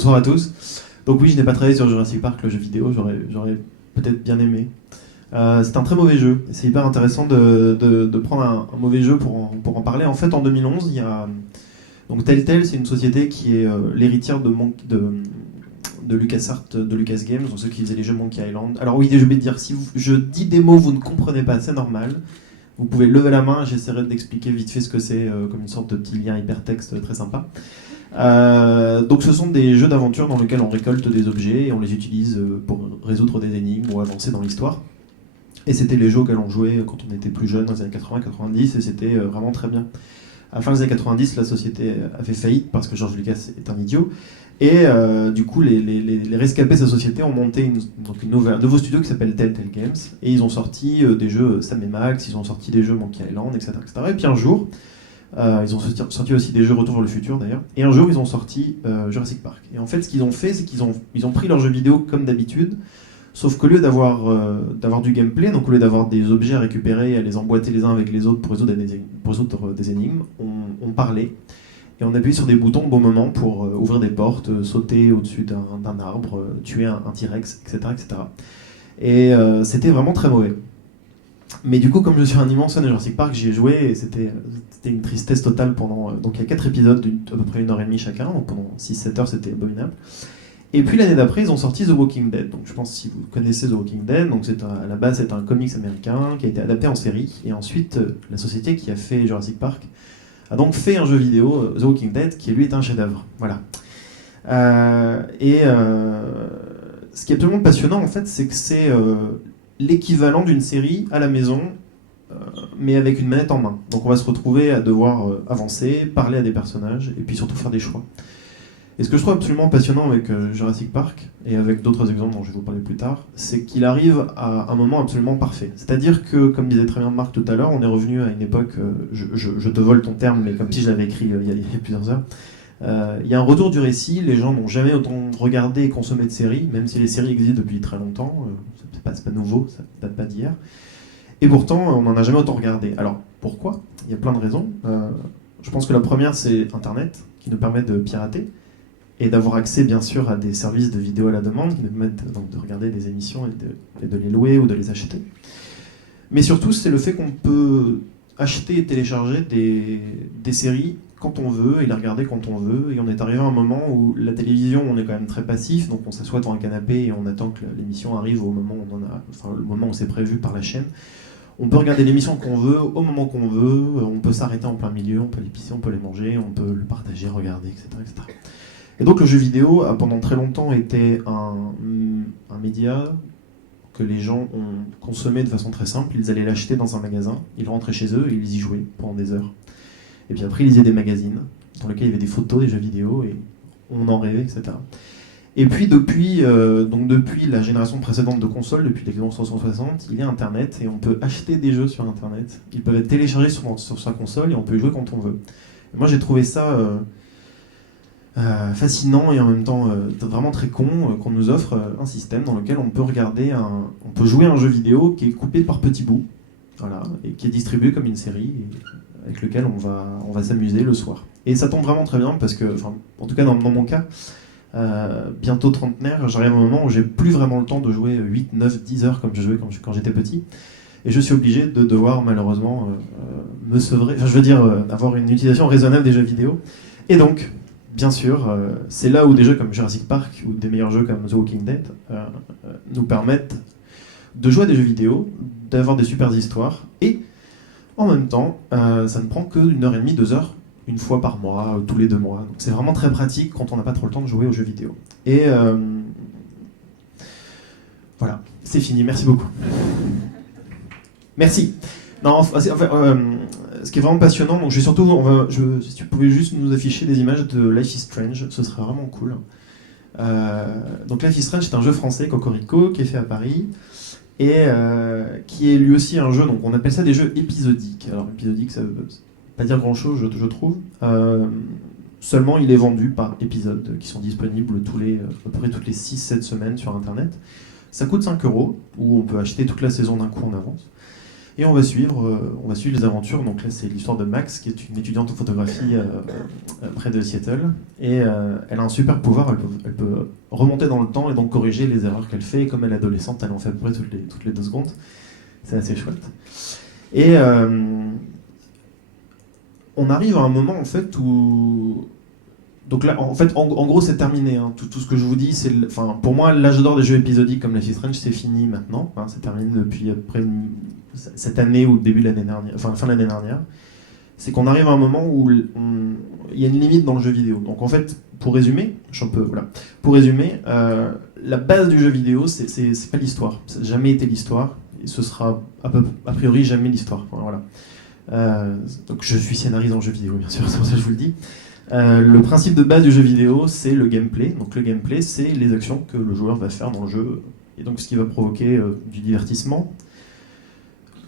Bonsoir à tous. Donc oui, je n'ai pas travaillé sur Jurassic Park, le jeu vidéo, j'aurais peut-être bien aimé. C'est un très mauvais jeu. C'est hyper intéressant de prendre un mauvais jeu pour en parler. En fait, en 2011, il y a... Donc Telltale, c'est une société qui est l'héritière de LucasArts, de Lucas Games, donc ceux qui faisaient les jeux Monkey Island. Alors oui, je vais te dire, si je dis des mots, vous ne comprenez pas, c'est normal. Vous pouvez lever la main, j'essaierai d'expliquer vite fait ce que c'est, comme une sorte de petit lien hypertexte très sympa. Donc ce sont des jeux d'aventure dans lesquels on récolte des objets et on les utilise pour résoudre des énigmes ou avancer dans l'histoire. Et c'était les jeux auxquels on jouait quand on était plus jeune, dans les années 80-90, et c'était vraiment très bien. À la fin des années 90, la société a fait faillite parce que George Lucas est un idiot. Et du coup, les rescapés de sa société ont monté un nouveau studio qui s'appelle Telltale Games. Et ils ont sorti des jeux Sam et Max, ils ont sorti des jeux Monkey Island, etc. Et puis un jour, ils ont sorti aussi des jeux Retour vers le futur d'ailleurs. Et un jour, ils ont sorti Jurassic Park. Et en fait, ce qu'ils ont fait, c'est qu'ils ont pris leurs jeux vidéo comme d'habitude. Sauf qu'au lieu d'avoir du gameplay, donc au lieu d'avoir des objets à récupérer et à les emboîter les uns avec les autres pour résoudre des énigmes, on parlait. Et on appuyait sur des boutons au bon moment pour ouvrir des portes, sauter au-dessus d'un arbre, tuer un T-Rex, etc. etc. Et c'était vraiment très mauvais. Mais du coup, comme je suis un immense fan de Jurassic Park, j'y ai joué et c'était une tristesse totale pendant... Donc il y a 4 épisodes d'à peu près 1h30 chacun, donc pendant 6-7 heures c'était abominable. Et puis l'année d'après, ils ont sorti The Walking Dead. Donc je pense si vous connaissez The Walking Dead, donc à la base c'est un comics américain qui a été adapté en série. Et ensuite, la société qui a fait Jurassic Park a donc fait un jeu vidéo, The Walking Dead, qui lui est un chef-d'œuvre. Voilà. Ce qui est absolument passionnant en fait, c'est que c'est l'équivalent d'une série à la maison, mais avec une manette en main. Donc on va se retrouver à devoir avancer, parler à des personnages, et puis surtout faire des choix. Et ce que je trouve absolument passionnant avec Jurassic Park, et avec d'autres exemples dont je vais vous parler plus tard, c'est qu'il arrive à un moment absolument parfait. C'est-à-dire que, comme disait très bien Marc tout à l'heure, on est revenu à une époque, je te vole ton terme, mais comme si je l'avais écrit il y a plusieurs heures, il y a un retour du récit, les gens n'ont jamais autant regardé et consommé de séries, même si les séries existent depuis très longtemps, c'est pas nouveau, ça date pas d'hier. Et pourtant, on n'en a jamais autant regardé. Alors, pourquoi ? Il y a plein de raisons. Je pense que la première, c'est Internet, qui nous permet de pirater, et d'avoir accès bien sûr à des services de vidéo à la demande qui nous permettent donc de regarder des émissions et de les louer ou de les acheter. Mais surtout, c'est le fait qu'on peut acheter et télécharger des séries quand on veut et les regarder quand on veut. Et on est arrivé à un moment où la télévision, on est quand même très passif, donc on s'assoit dans un canapé et on attend que l'émission arrive au moment où le moment où c'est prévu par la chaîne. On peut regarder l'émission qu'on veut, au moment qu'on veut, on peut s'arrêter en plein milieu, on peut les pisser, on peut les manger, on peut le partager, regarder, etc. etc. Et donc le jeu vidéo a pendant très longtemps été un média que les gens ont consommé de façon très simple. Ils allaient l'acheter dans un magasin, ils rentraient chez eux et ils y jouaient pendant des heures. Et puis après ils lisaient des magazines dans lesquels il y avait des photos, des jeux vidéo, et on en rêvait, etc. Et puis depuis la génération précédente de consoles, depuis l'Xbox 360, il y a Internet et on peut acheter des jeux sur Internet. Ils peuvent être téléchargés sur sa console et on peut y jouer quand on veut. Et moi j'ai trouvé ça... fascinant et en même temps vraiment très con qu'on nous offre un système dans lequel on peut on peut jouer à un jeu vidéo qui est coupé par petits bouts, voilà, et qui est distribué comme une série avec lequel on va s'amuser le soir. Et ça tombe vraiment très bien parce que, en tout cas dans mon cas, bientôt trentenaire, j'arrive à un moment où j'ai plus vraiment le temps de jouer 8, 9, 10 heures comme je jouais quand j'étais petit. Et je suis obligé de devoir malheureusement me sevrer, avoir une utilisation raisonnable des jeux vidéo. Et donc, bien sûr, c'est là où des jeux comme Jurassic Park ou des meilleurs jeux comme The Walking Dead nous permettent de jouer à des jeux vidéo, d'avoir des super histoires, et en même temps, ça ne prend que 1h30, 2 heures, une fois par mois, tous les 2 mois. Donc c'est vraiment très pratique quand on n'a pas trop le temps de jouer aux jeux vidéo. Et voilà, c'est fini, merci beaucoup. Merci. Non, ce qui est vraiment passionnant, donc si tu pouvais juste nous afficher des images de Life is Strange, ce serait vraiment cool. Donc Life is Strange, c'est un jeu français, Cocorico, qui est fait à Paris, et qui est lui aussi un jeu, donc on appelle ça des jeux épisodiques. Alors épisodique, ça veut pas dire grand-chose, je trouve. Seulement, il est vendu par épisodes, qui sont disponibles à peu près toutes les 6-7 semaines sur Internet. Ça coûte 5 €, où on peut acheter toute la saison d'un coup en avance. Et on va suivre les aventures. Donc là, c'est l'histoire de Max, qui est une étudiante en photographie près de Seattle. Et elle a un super pouvoir, elle peut remonter dans le temps et donc corriger les erreurs qu'elle fait. Et comme elle est adolescente, elle en fait à peu près toutes les 2 secondes. C'est assez chouette. Et on arrive à un moment, en fait, où... Donc là, en fait, en gros, c'est terminé. Hein. Tout ce que je vous dis, pour moi, l'âge d'or des jeux épisodiques comme Life is Strange, c'est fini maintenant. Hein. C'est terminé depuis après cette année ou le début de l'année dernière, enfin la fin de l'année dernière. C'est qu'on arrive à un moment où il y a une limite dans le jeu vidéo. Donc en fait, pour résumer, la base du jeu vidéo, c'est pas l'histoire. Ça n'a jamais été l'histoire. Et ce sera a priori jamais l'histoire. Voilà. Donc je suis scénariste en jeu vidéo, bien sûr, c'est pour ça que je vous le dis. Le principe de base du jeu vidéo, c'est le gameplay. Donc le gameplay, c'est les actions que le joueur va faire dans le jeu, et donc ce qui va provoquer du divertissement,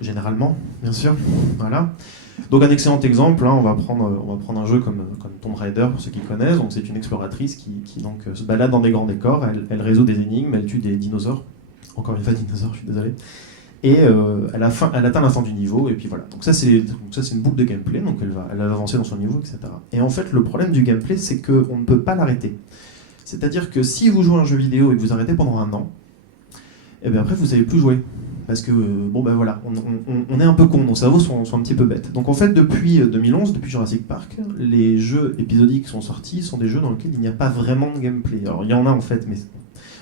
généralement, bien sûr. Voilà. Donc un excellent exemple, hein, on va prendre un jeu comme Tomb Raider, pour ceux qui connaissent. Donc c'est une exploratrice qui donc, se balade dans des grands décors, elle résout des énigmes, elle tue des dinosaures. Encore une fois, dinosaures, je suis désolé. Et elle atteint la fin du niveau, et puis voilà. Donc ça, c'est une boucle de gameplay, donc elle va avancer dans son niveau, etc. Et en fait, le problème du gameplay, c'est qu'on ne peut pas l'arrêter. C'est-à-dire que si vous jouez à un jeu vidéo et que vous arrêtez pendant 1 an, et bien après, vous ne savez plus jouer. Parce que, voilà, on est un peu con, nos cerveaux sont un petit peu bêtes. Donc en fait, depuis 2011, depuis Jurassic Park, les jeux épisodiques qui sont sortis sont des jeux dans lesquels il n'y a pas vraiment de gameplay. Alors il y en a en fait, mais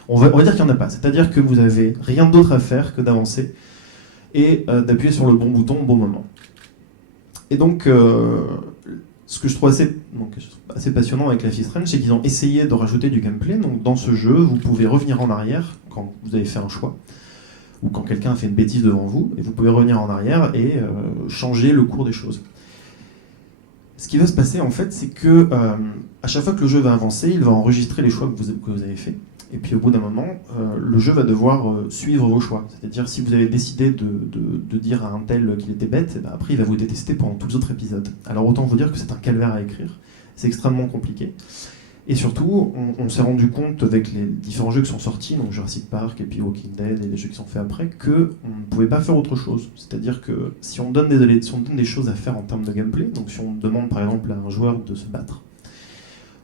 on va dire qu'il n'y en a pas. C'est-à-dire que vous n'avez rien d'autre à faire que d'avancer et d'appuyer sur le bon bouton au bon moment. Et donc, ce que je trouve assez passionnant avec Life is Strange, c'est qu'ils ont essayé de rajouter du gameplay. Donc dans ce jeu, vous pouvez revenir en arrière quand vous avez fait un choix, ou quand quelqu'un a fait une bêtise devant vous, et vous pouvez revenir en arrière et changer le cours des choses. Ce qui va se passer en fait, c'est que à chaque fois que le jeu va avancer, il va enregistrer les choix que vous avez faits. Et puis au bout d'un moment, le jeu va devoir suivre vos choix. C'est-à-dire si vous avez décidé de dire à un tel qu'il était bête, et ben après il va vous détester pendant tous les autres épisodes. Alors autant vous dire que c'est un calvaire à écrire, c'est extrêmement compliqué. Et surtout, on s'est rendu compte avec les différents jeux qui sont sortis, donc Jurassic Park et puis Walking Dead et les jeux qui sont faits après, qu'on ne pouvait pas faire autre chose. C'est-à-dire que si on donne des choses à faire en termes de gameplay, donc si on demande par exemple à un joueur de se battre,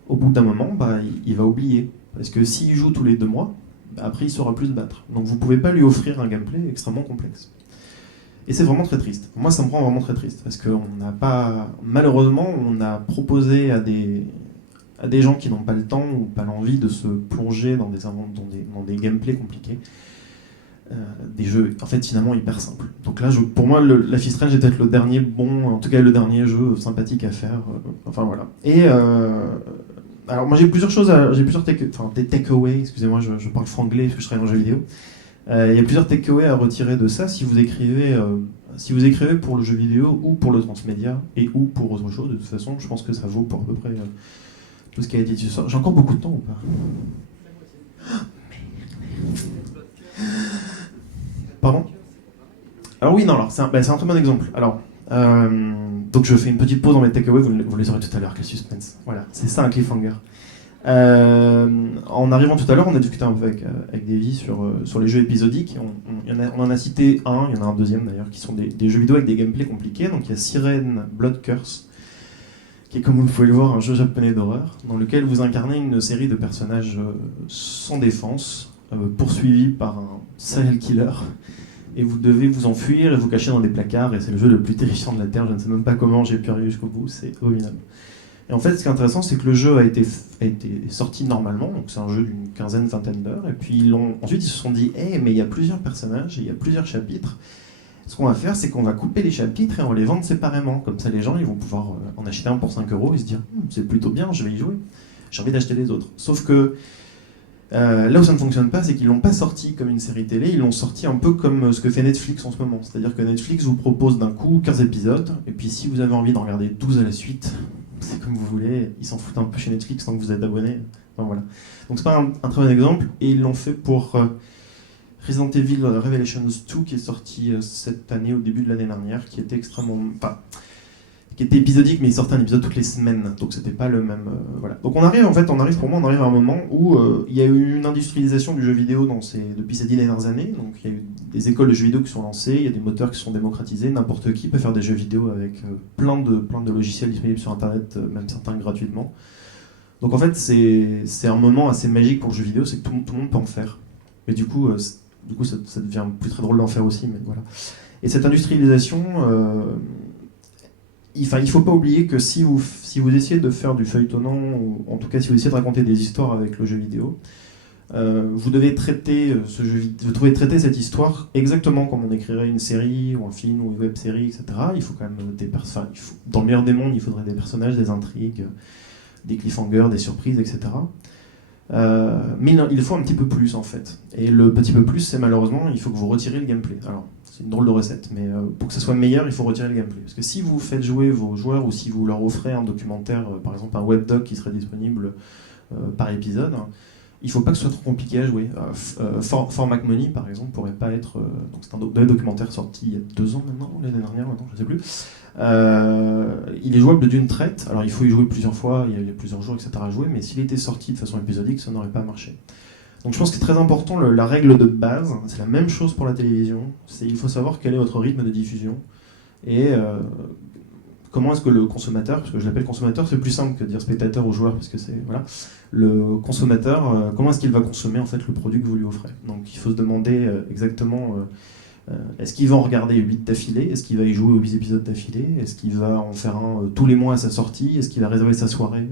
au bout d'un moment, il va oublier. Parce que s'il joue tous les 2 mois, après il saura plus se battre. Donc vous ne pouvez pas lui offrir un gameplay extrêmement complexe. Et c'est vraiment très triste. Moi, ça me rend vraiment très triste. Parce que malheureusement, on a proposé à des gens qui n'ont pas le temps ou pas l'envie de se plonger dans des gameplays compliqués, des jeux en fait finalement hyper simples. Donc là, pour moi, Life is Strange est peut-être le dernier en tout cas le dernier jeu sympathique à faire. Enfin voilà. Et alors moi j'ai plusieurs des takeaways, excusez-moi, je parle franglais parce que je travaille dans le jeu vidéo. Il y a plusieurs takeaways à retirer de ça si vous écrivez pour le jeu vidéo ou pour le transmédia et ou pour autre chose. De toute façon, je pense que ça vaut pour à peu près tout ce qui a été dit ce soir. J'ai encore beaucoup de temps ou pas? Pardon? Alors oui, non, alors c'est un très bon exemple. Alors, donc je fais une petite pause dans mes takeaways, vous les aurez tout à l'heure, quel suspense. Voilà, c'est ça un cliffhanger. En arrivant tout à l'heure, on a discuté un peu avec Davy sur les jeux épisodiques. On en a cité un, il y en a un deuxième d'ailleurs, qui sont des jeux vidéo avec des gameplays compliqués. Donc il y a Siren Blood Curse, qui est, comme vous pouvez le voir, un jeu japonais d'horreur, dans lequel vous incarnez une série de personnages sans défense, poursuivis par un serial killer. Et vous devez vous enfuir et vous cacher dans des placards, et c'est le jeu le plus terrifiant de la Terre. Je ne sais même pas comment j'ai pu arriver jusqu'au bout, c'est abominable. Et en fait, ce qui est intéressant, c'est que le jeu a été sorti normalement, donc c'est un jeu d'une vingtaine d'heures, et puis ensuite ils se sont dit, mais il y a plusieurs personnages, et il y a plusieurs chapitres. Ce qu'on va faire, c'est qu'on va couper les chapitres et on va les vendre séparément. Comme ça, les gens ils vont pouvoir en acheter un pour 5 € et se dire, c'est plutôt bien, je vais y jouer. J'ai envie d'acheter les autres. Sauf que là où ça ne fonctionne pas, c'est qu'ils l'ont pas sorti comme une série télé, ils l'ont sorti un peu comme ce que fait Netflix en ce moment. C'est-à-dire que Netflix vous propose d'un coup 15 épisodes, et puis si vous avez envie d'en regarder 12 à la suite, c'est comme vous voulez, ils s'en foutent un peu chez Netflix tant que vous êtes abonné. Enfin, voilà. Donc c'est pas un très bon exemple, et ils l'ont fait pour Resident Evil Revelations 2 qui est sorti cette année au début de l'année dernière, qui était qui était épisodique, mais il sortait un épisode toutes les semaines, donc c'était pas le même. Voilà. Donc on arrive à un moment où il y a eu une industrialisation du jeu vidéo depuis ces 10 dernières années. Donc il y a eu des écoles de jeux vidéo qui sont lancées, il y a des moteurs qui sont démocratisés, n'importe qui peut faire des jeux vidéo avec plein de logiciels disponibles sur Internet, même certains gratuitement. Donc en fait c'est un moment assez magique pour le jeu vidéo, c'est que tout le monde peut en faire. Et du coup ça devient plus très drôle d'en faire aussi, mais voilà. Et cette industrialisation, il ne faut pas oublier que si vous essayez de faire du feuilletonnant, ou en tout cas si vous essayez de raconter des histoires avec le jeu vidéo, vous devez traiter traiter cette histoire exactement comme on écrirait une série, ou un film, ou une web-série, etc. Il faut quand même dans le meilleur des mondes, il faudrait des personnages, des intrigues, des cliffhangers, des surprises, etc. Mais il faut un petit peu plus en fait. Et le petit peu plus, c'est malheureusement, il faut que vous retirez le gameplay. Alors, c'est une drôle de recette, mais pour que ça soit meilleur, il faut retirer le gameplay. Parce que si vous faites jouer vos joueurs, ou si vous leur offrez un documentaire, par exemple un webdoc qui serait disponible par épisode, il ne faut pas que ce soit trop compliqué à jouer. For McMoney, par exemple, pourrait pas être... donc c'est un documentaire sorti il y a 2 ans maintenant, l'année dernière maintenant, je ne sais plus. Il est jouable d'une traite, alors il faut y jouer plusieurs fois, il y a plusieurs jours, etc. à jouer, mais s'il était sorti de façon épisodique, ça n'aurait pas marché. Donc je pense que c'est très important, la règle de base, c'est la même chose pour la télévision, il faut savoir quel est votre rythme de diffusion, et comment est-ce que le consommateur, parce que je l'appelle consommateur, c'est plus simple que de dire spectateur ou joueur, parce que c'est, voilà, le consommateur, comment est-ce qu'il va consommer en fait le produit que vous lui offrez. Donc il faut se demander exactement... est-ce qu'il va en regarder 8 d'affilée? Est-ce qu'il va y jouer aux 8 épisodes d'affilée? Est-ce qu'il va en faire un tous les mois à sa sortie? Est-ce qu'il va réserver sa soirée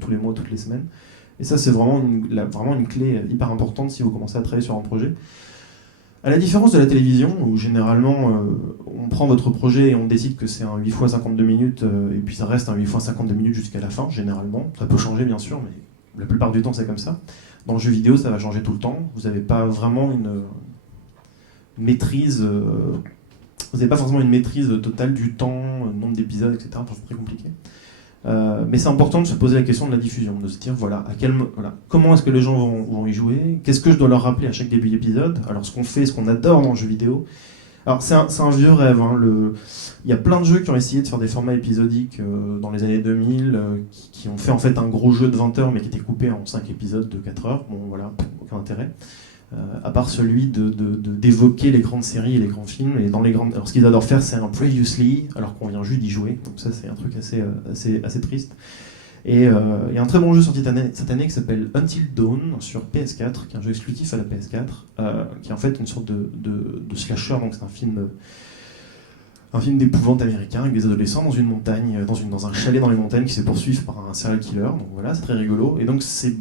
tous les mois, toutes les semaines? Et ça, c'est vraiment une clé hyper importante si vous commencez à travailler sur un projet. À la différence de la télévision, où généralement on prend votre projet et on décide que c'est un 8 x 52 minutes, et puis ça reste un 8 x 52 minutes jusqu'à la fin, généralement. Ça peut changer bien sûr, mais la plupart du temps c'est comme ça. Dans le jeu vidéo, ça va changer tout le temps. Vous n'avez pas vraiment une maîtrise, vous n'avez pas forcément une maîtrise totale du temps, nombre d'épisodes, etc. Enfin, c'est très compliqué. Mais c'est important de se poser la question de la diffusion, de se dire voilà, comment est-ce que les gens vont y jouer, qu'est-ce que je dois leur rappeler à chaque début d'épisode. Alors ce qu'on fait, ce qu'on adore dans le jeu vidéo, alors c'est un vieux rêve, hein, il y a plein de jeux qui ont essayé de faire des formats épisodiques dans les années 2000, qui ont fait en fait un gros jeu de 20 heures mais qui était coupé en 5 épisodes de 4 heures, bon voilà, aucun intérêt. À part celui d'évoquer les grandes séries et les grands films. Et alors ce qu'ils adorent faire, c'est un previously, alors qu'on vient juste d'y jouer. Donc ça, c'est un truc assez triste. Et il y a un très bon jeu sorti cette année qui s'appelle Until Dawn sur PS4, qui est un jeu exclusif à la PS4, qui est en fait une sorte de slasher. Donc c'est un film d'épouvante américain avec des adolescents dans une montagne, dans un chalet dans les montagnes qui se poursuivent par un serial killer. Donc voilà, c'est très rigolo. Et donc c'est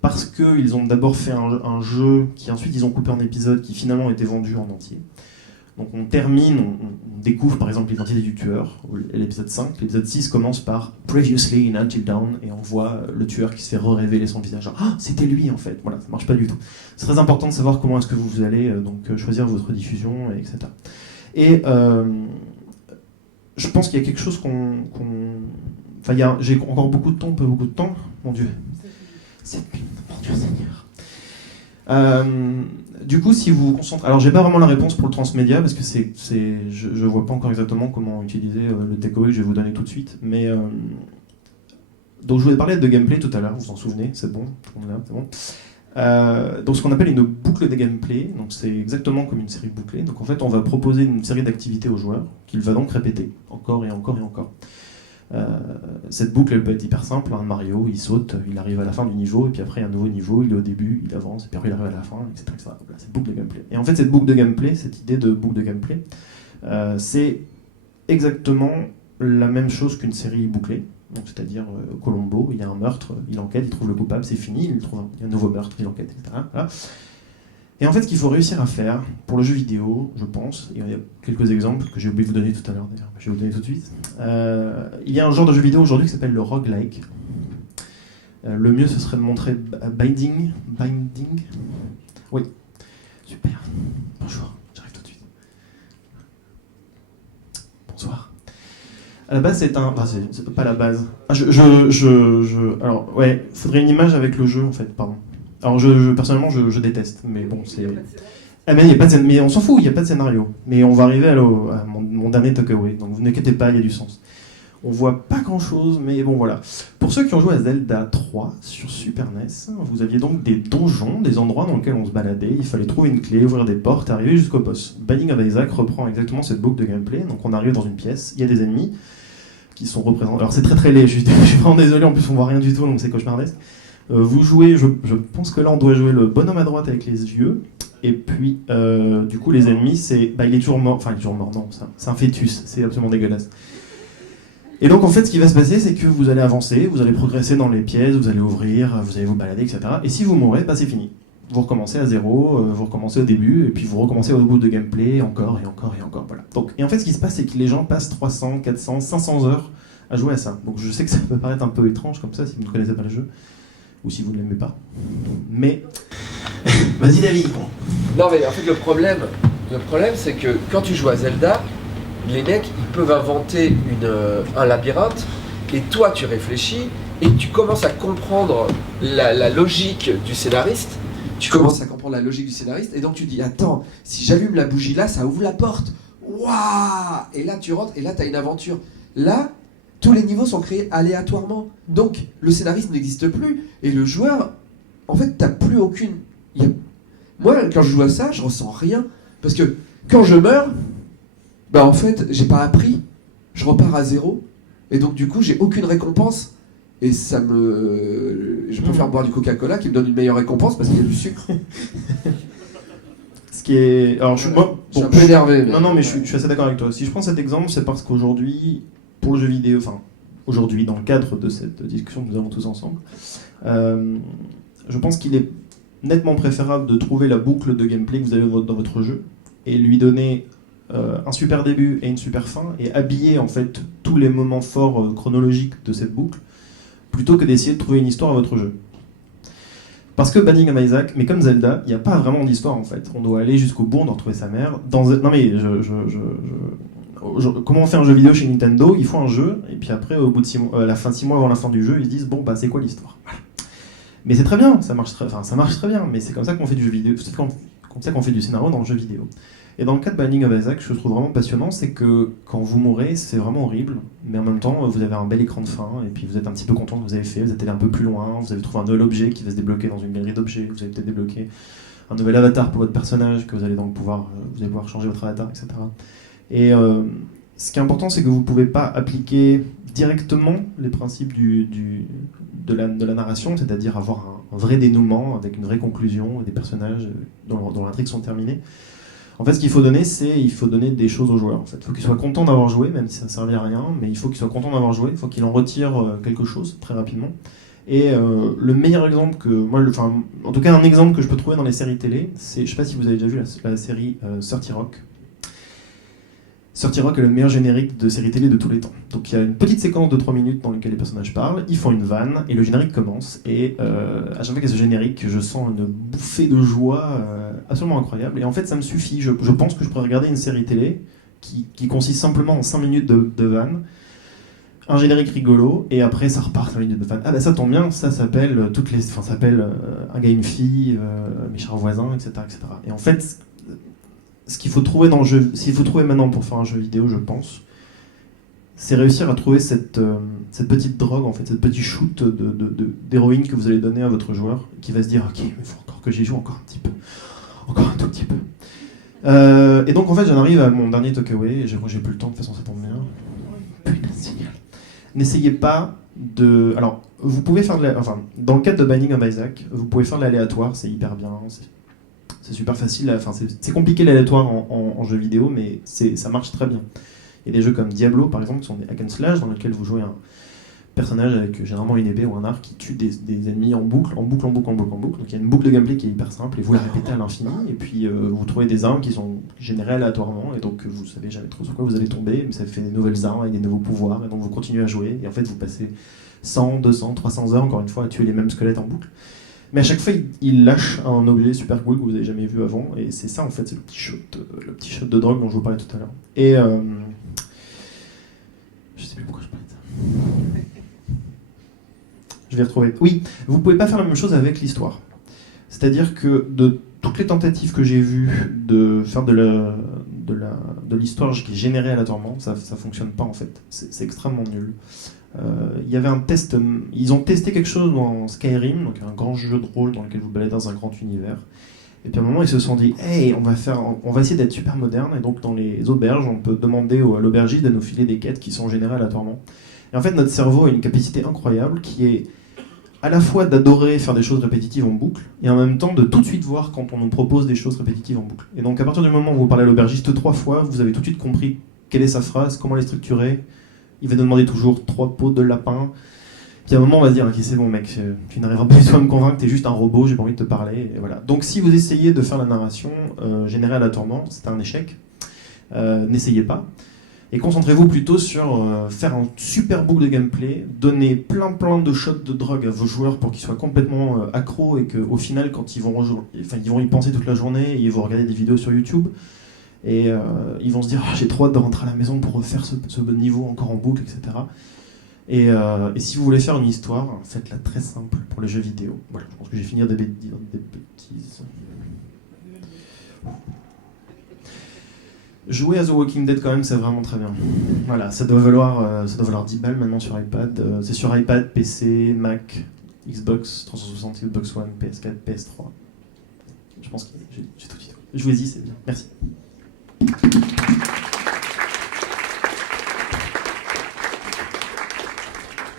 parce qu'ils ont d'abord fait un jeu qui ensuite ils ont coupé en épisodes qui finalement était vendu en entier. Donc on termine, on découvre par exemple l'identité du tueur, l'épisode 5. L'épisode 6 commence par Previously in Until Dawn, et on voit le tueur qui se fait révéler son visage. Genre, ah, c'était lui en fait. Voilà, ça marche pas du tout. C'est très important de savoir comment est-ce que vous allez choisir votre diffusion, etc. Et je pense qu'il y a quelque chose j'ai encore beaucoup de temps, mon Dieu. Mon Dieu Seigneur. Du coup, si vous vous concentrez... Alors, j'ai pas vraiment la réponse pour le transmédia, parce que je vois pas encore exactement comment utiliser le takeaway que je vais vous donner tout de suite. Mais donc, je vous ai parlé de gameplay tout à l'heure, vous vous en souvenez, c'est bon, c'est bon. Donc, ce qu'on appelle une boucle de gameplay, donc c'est exactement comme une série bouclée. Donc, en fait, on va proposer une série d'activités au joueur qu'il va donc répéter encore et encore et encore. Cette boucle, elle peut être hyper simple. Un Mario, il saute, il arrive à la fin du niveau, et puis après il y a un nouveau niveau, il est au début, il avance, et puis après il arrive à la fin, etc. Voilà, c'est boucle de gameplay. Et en fait, cette boucle de gameplay, cette idée de boucle de gameplay, c'est exactement la même chose qu'une série bouclée. Donc, c'est-à-dire Columbo, il y a un meurtre, il enquête, il trouve le coupable, c'est fini, il y a un nouveau meurtre, il enquête, etc. Voilà. Et en fait, ce qu'il faut réussir à faire pour le jeu vidéo, je pense, et il y a quelques exemples que j'ai oublié de vous donner tout à l'heure d'ailleurs, je vais vous donner tout de suite. Il y a un genre de jeu vidéo aujourd'hui qui s'appelle le roguelike. Le mieux, ce serait de montrer Binding. Oui, super. Bonjour, j'arrive tout de suite. Bonsoir. À la base, c'est pas la base. Alors, ouais, faudrait une image avec le jeu en fait, pardon. Alors personnellement je déteste, mais bon c'est... Ah mais, mais on s'en fout, il n'y a pas de scénario. Mais on va arriver à mon dernier takeaway, donc vous n'inquiétez pas, il y a du sens. On voit pas grand chose, mais bon voilà. Pour ceux qui ont joué à Zelda 3 sur Super NES, vous aviez donc des donjons, des endroits dans lesquels on se baladait, il fallait trouver une clé, ouvrir des portes, arriver jusqu'au boss. Binding of Isaac reprend exactement cette boucle de gameplay, donc on arrive dans une pièce, il y a des ennemis qui sont représentés. Alors c'est très très laid, je suis vraiment désolé, en plus on voit rien du tout, donc c'est cauchemardesque. Vous jouez, je pense que là on doit jouer le bonhomme à droite avec les yeux, et puis du coup les ennemis, il est toujours mort, enfin il est toujours mort, non, c'est un fœtus, c'est absolument dégueulasse. Et donc en fait ce qui va se passer c'est que vous allez avancer, vous allez progresser dans les pièces, vous allez ouvrir, vous allez vous balader, etc. Et si vous mourrez, c'est fini. Vous recommencez à zéro, vous recommencez au début, et puis vous recommencez au bout de gameplay, encore et encore et encore, voilà. Donc, et en fait ce qui se passe c'est que les gens passent 300, 400, 500 heures à jouer à ça. Donc je sais que ça peut paraître un peu étrange comme ça si vous ne connaissez pas le jeu, ou si vous ne l'aimez pas. Mais... Vas-y David. Non mais en fait le problème c'est que quand tu joues à Zelda, les mecs ils peuvent inventer un labyrinthe et toi tu réfléchis et tu commences à comprendre la logique du scénariste. Tu commences à comprendre la logique du scénariste et donc tu dis attends, si j'allume la bougie là ça ouvre la porte. Waouh! Et là tu rentres et là t'as une aventure. Là tous les niveaux sont créés aléatoirement. Donc le scénariste n'existe plus et le joueur en fait t'as plus aucune... Moi, quand je joue à ça, je ressens rien. Parce que quand je meurs, en fait, j'ai pas appris. Je repars à zéro. Et donc, du coup, j'ai aucune récompense. Et ça me... Je préfère boire du Coca-Cola qui me donne une meilleure récompense parce qu'il y a du sucre. Ce qui est... Alors, je suis un peu énervé. Non, mais je suis assez d'accord avec toi. Si je prends cet exemple, c'est parce qu'aujourd'hui, pour le jeu vidéo, enfin, aujourd'hui, dans le cadre de cette discussion que nous avons tous ensemble, je pense qu'il est nettement préférable de trouver la boucle de gameplay que vous avez dans votre jeu et lui donner un super début et une super fin et habiller en fait tous les moments forts chronologiques de cette boucle plutôt que d'essayer de trouver une histoire à votre jeu. Parce que Binding of Isaac, mais comme Zelda, il n'y a pas vraiment d'histoire en fait. On doit aller jusqu'au bout, on doit retrouver sa mère. Non mais comment on fait un jeu vidéo chez Nintendo? Ils font un jeu et puis après au bout de 6 mois, à la fin de 6 mois avant la fin du jeu, ils se disent bon c'est quoi l'histoire? Voilà. Mais c'est très bien, ça marche très bien, mais c'est comme ça qu'on fait du jeu vidéo, c'est comme ça qu'on fait du scénario dans le jeu vidéo. Et dans le cas de Binding of Isaac, ce que je trouve vraiment passionnant, c'est que quand vous mourrez, c'est vraiment horrible, mais en même temps, vous avez un bel écran de fin, et puis vous êtes un petit peu content de ce que vous avez fait, vous êtes allé un peu plus loin, vous avez trouvé un nouvel objet qui va se débloquer dans une galerie d'objets, vous avez peut-être débloqué un nouvel avatar pour votre personnage, que vous allez donc pouvoir changer votre avatar, etc. Et ce qui est important, c'est que vous ne pouvez pas appliquer directement les principes de la narration, c'est-à-dire avoir un vrai dénouement avec une vraie conclusion et des personnages dont l'intrigue sont terminés. En fait, ce qu'il faut donner, il faut donner des choses aux joueurs. En fait, il faut qu'ils soient contents d'avoir joué, même si ça ne servait à rien, mais il faut qu'ils soient contents d'avoir joué, il faut qu'ils en retirent quelque chose très rapidement. Et le meilleur exemple que moi, en tout cas un exemple que je peux trouver dans les séries télé, c'est, je ne sais pas si vous avez déjà vu la série 30 Rock. 30 Rock est le meilleur générique de série télé de tous les temps. Donc il y a une petite séquence de 3 minutes dans laquelle les personnages parlent, ils font une vanne, et le générique commence, et à chaque fois qu'il y a ce générique, je sens une bouffée de joie absolument incroyable, et en fait ça me suffit, je pense que je pourrais regarder une série télé qui consiste simplement en 5 minutes de vanne, un générique rigolo, et après ça repart 5 minutes de vanne. Ah bah ça tombe bien, ça s'appelle Un gars, une fille, Mes chers voisins, etc., etc. Et en fait, ce qu'il faut trouver dans le jeu, s'il faut trouver maintenant pour faire un jeu vidéo, je pense, c'est réussir à trouver cette petite drogue, en fait, cette petite shoot d'héroïne que vous allez donner à votre joueur, qui va se dire ok, mais il faut encore que j'y joue encore un petit peu, encore un tout petit peu. Et donc en fait, j'en arrive à mon dernier takeaway, et j'ai plus le temps, de toute façon ça tombe bien. Putain, c'est génial. N'essayez pas de... Alors, vous pouvez faire dans le cadre de Binding of Isaac, vous pouvez faire de l'aléatoire, c'est hyper bien, c'est super facile, c'est compliqué l'aléatoire en jeu vidéo, mais ça marche très bien. Il y a des jeux comme Diablo, par exemple, qui sont des hack and slash, dans lesquels vous jouez un personnage avec généralement une épée ou un arc qui tue des ennemis en boucle. Donc il y a une boucle de gameplay qui est hyper simple, et vous la répétez à l'infini, et puis vous trouvez des armes qui sont générées aléatoirement, et donc vous savez jamais trop sur quoi vous allez tomber, mais ça fait des nouvelles armes avec des nouveaux pouvoirs, et donc vous continuez à jouer, et en fait vous passez 100, 200, 300 heures, encore une fois, à tuer les mêmes squelettes en boucle. Mais à chaque fois, il lâche un objet super cool que vous n'avez jamais vu avant, et c'est ça en fait, c'est le petit shot de drogue dont je vous parlais tout à l'heure. Et je sais plus pourquoi je parlais de ça. Je vais retrouver. Oui, vous pouvez pas faire la même chose avec l'histoire. C'est-à-dire que toutes les tentatives que j'ai vues de faire de l'histoire qui est générée aléatoirement, ça fonctionne pas en fait. C'est extrêmement nul. Il y avait un test, ils ont testé quelque chose dans Skyrim, donc un grand jeu de rôle dans lequel vous baladez dans un grand univers. Et puis à un moment, ils se sont dit, hey, on va essayer d'être super moderne. Et donc dans les auberges, on peut demander à l'aubergiste de nous filer des quêtes qui sont générées aléatoirement. Et en fait, notre cerveau a une capacité incroyable qui est à la fois d'adorer faire des choses répétitives en boucle, et en même temps de tout de suite voir quand on nous propose des choses répétitives en boucle. Et donc à partir du moment où vous parlez à l'aubergiste 3 fois, vous avez tout de suite compris quelle est sa phrase, comment elle est structurée. Il va nous demander toujours 3 pots de lapin. Puis à un moment, on va se dire, ok, c'est bon mec, tu n'arriveras pas du tout à me convaincre, t'es juste un robot, j'ai pas envie de te parler. Et voilà. Donc si vous essayez de faire la narration générée aléatoirement, c'est un échec. N'essayez pas. Et concentrez-vous plutôt sur faire un super boucle de gameplay, donner plein de shots de drogue à vos joueurs pour qu'ils soient complètement accros et qu'au final, quand ils vont y penser toute la journée, et ils vont regarder des vidéos sur YouTube, et ils vont se dire j'ai trop hâte de rentrer à la maison pour refaire ce niveau encore en boucle, etc. Et si vous voulez faire une histoire, faites-la très simple pour les jeux vidéo. Voilà, je pense que j'ai fini des bêtises. Jouer à The Walking Dead quand même, c'est vraiment très bien. Voilà, ça doit valoir 10 balles maintenant sur iPad. C'est sur iPad, PC, Mac, Xbox 360, Xbox One, PS4, PS3. Je pense que j'ai tout dit. Jouez-y, c'est bien. Merci.